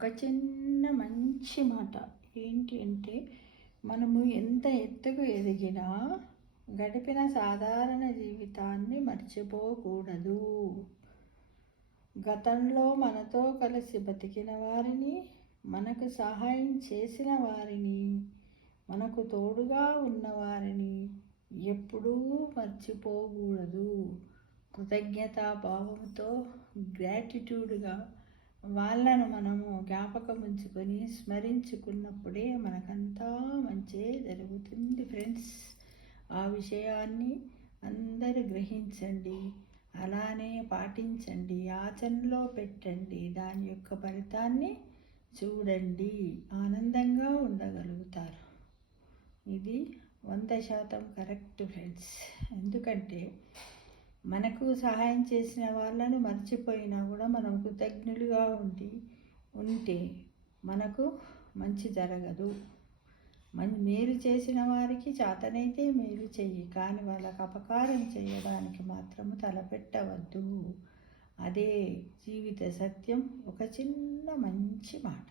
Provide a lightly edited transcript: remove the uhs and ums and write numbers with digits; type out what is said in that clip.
ఒక చిన్న మంచి మాట ఏంటి అంటే, మనము ఎంత ఎత్తుకు ఎదిగినా గడిపిన సాధారణ జీవితాన్ని మర్చిపోకూడదు. గతంలో మనతో కలిసి బతికిన వారిని, మనకు సహాయం చేసిన వారిని, మనకు తోడుగా ఉన్నవారిని ఎప్పుడూ మర్చిపోకూడదు. కృతజ్ఞతాభావంతో, గ్రాటిట్యూడ్గా వాళ్ళను మనము జ్ఞాపకం ఉంచుకొని స్మరించుకున్నప్పుడే మనకంతా మంచే జరుగుతుంది ఫ్రెండ్స్. ఆ విషయాన్ని అందరూ గ్రహించండి, అలానే పాటించండి, ఆచరణలో పెట్టండి. దాని యొక్క ఫలితాన్ని చూడండి, ఆనందంగా ఉండగలుగుతారు. ఇది 100% కరెక్ట్ ఫ్రెండ్స్. ఎందుకంటే మనకు సహాయం చేసిన వాళ్ళను మర్చిపోయినా కూడా మనం కృతజ్ఞులుగా ఉంటే మనకు మంచి జరగదు. మేలు చేసిన వారికి చేతనైతే మేలు చెయ్యి, కానీ వాళ్ళకు అపకారం చేయడానికి మాత్రము తలపెట్టవద్దు. అదే జీవిత సత్యం. ఒక చిన్న మంచి మాట.